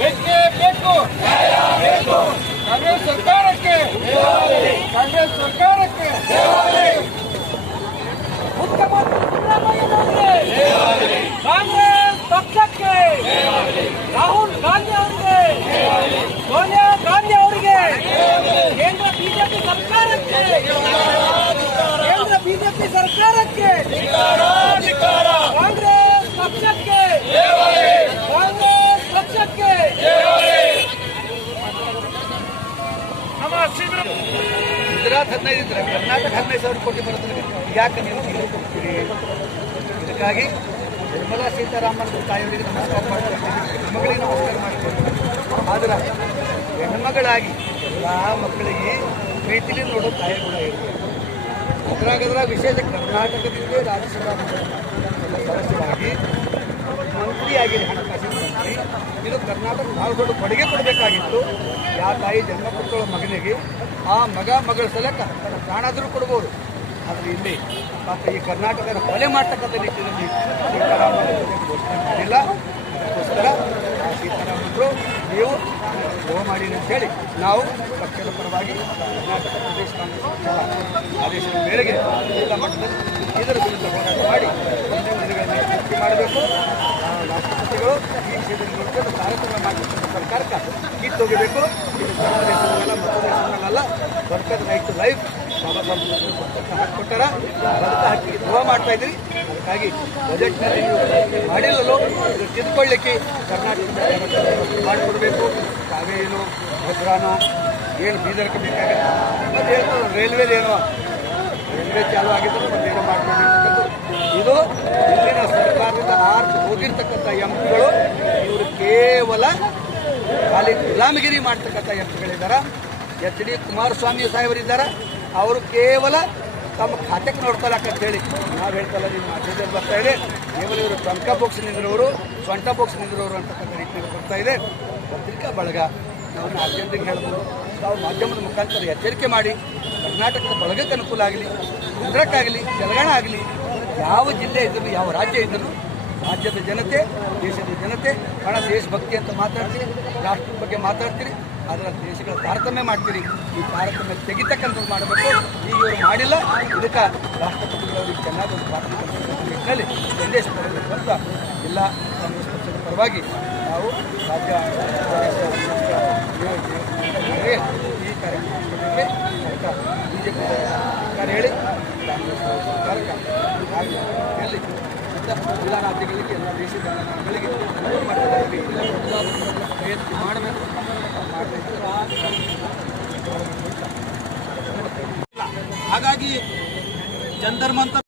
ಬೇಕೇ ಬೇಕು ಕಾಂಗ್ರೆಸ್ ಸರ್ಕಾರಕ್ಕೆ. ಕಾಂಗ್ರೆಸ್ ಸರ್ಕಾರಕ್ಕೆ. ಮುಖ್ಯಮಂತ್ರಿ ಸಿದ್ದರಾಮಯ್ಯನವರಿಗೆ. ಕಾಂಗ್ರೆಸ್ ಪಕ್ಷಕ್ಕೆ. ರಾಹುಲ್ ಗಾಂಧಿ ಅವರಿಗೆ. ಸೋನಿಯಾ ಗಾಂಧಿ ಅವರಿಗೆ. ಕೇಂದ್ರ ಬಿಜೆಪಿ ಸರ್ಕಾರಕ್ಕೆ ಕೇಂದ್ರ ಬಿಜೆಪಿ ಸರ್ಕಾರಕ್ಕೆ ಕಾಂಗ್ರೆಸ್ ಪಕ್ಷಕ್ಕೆ ಕಾಂಗ್ರೆಸ್ ಪಕ್ಷಕ್ಕೆ ನಮ್ಮ ಸಿದ್ದರಾಮ ಗುಜರಾತ್ ಹದಿನೈದು ಇದ್ರೆ ಕರ್ನಾಟಕ ಹದಿನೈದು ಸಾವಿರ ಕೋಟಿ ಬರ್ತದೆ ಯಾಕೆ ನೀವು ಕೊಡ್ತೀರಿ ಇದಕ್ಕಾಗಿ ನಿರ್ಮಲಾ ಸೀತಾರಾಮನ್ ತಾಯಿಯವರಿಗೆ ನಮಸ್ಕಾರ ಮಾಡ್ತಾರೆ ಹೆಣ್ಮಗಳಿಗೆ ನಮಸ್ಕಾರ ಮಾಡ್ತಾರೆ ಆದ್ರೆ ಹೆಣ್ಮಗಳಾಗಿ ಎಲ್ಲ ಮಕ್ಕಳಿಗೆ ಪ್ರೀತಿಲಿ ನೋಡೋ ತಾಯಿ ಕೂಡ ಇರ್ತದೆ ಅದ್ರಾಗದ್ರ ಅದ್ರಾಗ ವಿಶೇಷ ಕರ್ನಾಟಕದಿಂದ ರಾಜ್ಯಸಭಾ ಸದಸ್ಯರಾಗಿ ಮಂತ್ರಿಯಾಗಿದೆ ಹಣಕಾಸಿನ ಮಂತ್ರಿ ಇದು ಕರ್ನಾಟಕ ಭಾಳ ದೊಡ್ಡ ಕೊಡುಗೆ ಕೊಡಬೇಕಾಗಿತ್ತು. ಯಾವ ತಾಯಿ ಜನ್ಮ ಕೊಟ್ಟಳ ಮಗನಿಗೆ. ಆ ಮಗ ಮಗಳ ಸಲಕ ತನ್ನ ಪ್ರಾಣಾದರೂ ಕೊಡ್ಬೋದು. ಆದರೆ ಇಲ್ಲಿ ಮತ್ತು ಈ ಕರ್ನಾಟಕದ ಕೊಲೆ ಮಾಡ್ತಕ್ಕಂಥ ನಿಟ್ಟಿನಲ್ಲಿ ಸೀತಾರಾಮನ ಘೋಷಣೆ ಮಾಡಿಲ್ಲ. ಅದಕ್ಕೋಸ್ಕರ ಆ ನೀವು ಗೋ ಮಾಡಿ ಅಂತೇಳಿ ನಾವು ಪಕ್ಷದ ಪರವಾಗಿ ಕರ್ನಾಟಕ ಪ್ರದೇಶ ಕಾಂಗ್ರೆಸ್ ಆದೇಶದ ಮೇರೆಗೆ ಜಿಲ್ಲಾ ಮಟ್ಟದಲ್ಲಿ ಇದರ ವಿರುದ್ಧ ಹೋರಾಟ ಮಾಡಿ ಮುಂದಿನ ದಿನಗಳಲ್ಲಿ ಮಾಡಬೇಕು. ರಾಷ್ಟ್ರಪತಿಗಳು ಈ ನೋಡ್ಕೊಂಡು ತಾರತಮ್ಯ ಮಾಡಬೇಕು ಸರ್ಕಾರಕ್ಕೆ ಕಿತ್ತೋಗಬೇಕು ಇದು ನಮ್ಮ ದೇಶದಲ್ಲ ಮತ್ತೊಂದು ದೇಶದಲ್ಲ worker right to life Baba Saheb ಹಾಕಿಕೊಟ್ಟಾರ. ಹಕ್ಕು ಕೊಟ್ಟಾರ ಬದುಕ ಹಕ್ಕಿಗೆ ದ್ರೋಹ ಮಾಡ್ತಾ ಇದ್ರಿ ಅದಕ್ಕಾಗಿ ಬಜೆಟ್ನಲ್ಲಿ ನೀವು ಇದು ತಿದ್ದುಕೊಳ್ಳಿಕ್ಕೆ ಕರ್ನಾಟಕದ ಮಾಡಿಕೊಡ್ಬೇಕು. ಕಾವೇರಿನೋ ಭದ್ರಾನೋ, ಏನು ಬೀದರ್ಗೆ ಬೇಕಾಗುತ್ತೆ. ಮತ್ತು ಹೇಳ್ತಾರೆ ಏನೋ ರೈಲ್ವೆ ಚಾಲು ಆಗಿದ್ರು ಮತ್ತೇನೋ ಮಾಡ್ಕೊಂಡಿರ್ತಕ್ಕಂಥದ್ದು ಇದು ಇಲ್ಲಿನ ಸರ್ಕಾರದಿಂದ ಆರ್ದು ಹೋಗಿರ್ತಕ್ಕಂಥ ಎಂಪಿಗಳು ಇವರು ಕೇವಲ ಖಾಲಿ ಗುಲಾಮಗಿರಿ ಮಾಡ್ತಕ್ಕಂಥ ಎಂಪಿಗಳಿದ್ದಾರೆ ಎಚ್ ಡಿ ಕುಮಾರಸ್ವಾಮಿ ಸಾಹೇಬರಿದ್ದಾರೆ. ಅವರು ಕೇವಲ ತಮ್ಮ ಖಾತೆಗೆ ಅಂತ ಹೇಳಿ. ನಾವು ಹೇಳ್ತಲ್ಲ ನಿಮ್ಮ ಅಧ್ಯಕ್ಷ ಬರ್ತಾ ಇದೆ. ಕೇವಲ ಇವರು ಟಂಕ ಬಾಕ್ಸ್ ನಿಂದಿರೋರು ಸೊಂಟ ಬಾಕ್ಸ್ ನಿಂದಿರೋರು ಅಂತಕ್ಕಂಥ ರೀತಿಯಲ್ಲಿ ಬರ್ತಾ ಇದೆ. ಪತ್ರಿಕಾ ಬಳಗ, ನಾವು ನಾಲ್ಕು ಹೇಳ್ಬೋದು. ನಾವು ಮಾಧ್ಯಮದ ಮುಖಾಂತರ ಎಚ್ಚರಿಕೆ ಮಾಡಿ, ಕರ್ನಾಟಕದ ಬಳಗಕ್ಕೆ ಅನುಕೂಲ ಆಗಲಿ ಗುಜರಾತ್ ಆಗಲಿ ತೆಲಂಗಾಣ ಆಗಲಿ ಯಾವ ಜಿಲ್ಲೆ ಇದ್ದರೂ ಯಾವ ರಾಜ್ಯ ಇದ್ದರೂ ರಾಜ್ಯದ ಜನತೆ, ದೇಶದ ಜನತೆ ಹಣ ದೇಶಭಕ್ತಿ ಅಂತ ಮಾತಾಡ್ತೀರಿ, ರಾಷ್ಟ್ರದ ಬಗ್ಗೆ ಮಾತಾಡ್ತೀರಿ, ಅದರ ದೇಶಗಳ ತಾರತಮ್ಯ ಮಾಡ್ತೀರಿ. ಈ ತಾರತಮ್ಯ ತೆಗಿತಕ್ಕಂಥದ್ದು ಮಾಡಬೇಕು. ಈಗ ಇವರು ಮಾಡಿಲ್ಲ, ಇದಕ್ಕೆ ರಾಷ್ಟ್ರಪತಿಗಳವರಿಗೆ ಚೆನ್ನಾಗಿ ಒಂದು ಪಾಠ ನಿಟ್ಟಿನಲ್ಲಿ ಸಂದೇಶ ಕೊಡಬೇಕು ಅಂತ ಎಲ್ಲ ಕಾಂಗ್ರೆಸ್ ಪಕ್ಷದ ಪರವಾಗಿ ನಾವು ರಾಜ್ಯ ಈ ಕಾರ್ಯಕ್ರಮಕ್ಕೆ ಬಿಜೆಪಿ ಸರ್ಕಾರ ಹೇಳಿ, ಕಾಂಗ್ರೆಸ್ ಸರ್ಕಾರಕ್ಕೆ ಎಲ್ಲಿ ಎಲ್ಲ ರಾಜ್ಯಗಳಿಗೆ ಎಲ್ಲ ದೇಶದ ಮೂರು ಮಟ್ಟದಲ್ಲಿ ಪ್ರಯತ್ನ ಮಾಡಬೇಕು ಹಾಗಾಗಿ ಜಂತರ್ ಮಂತರ್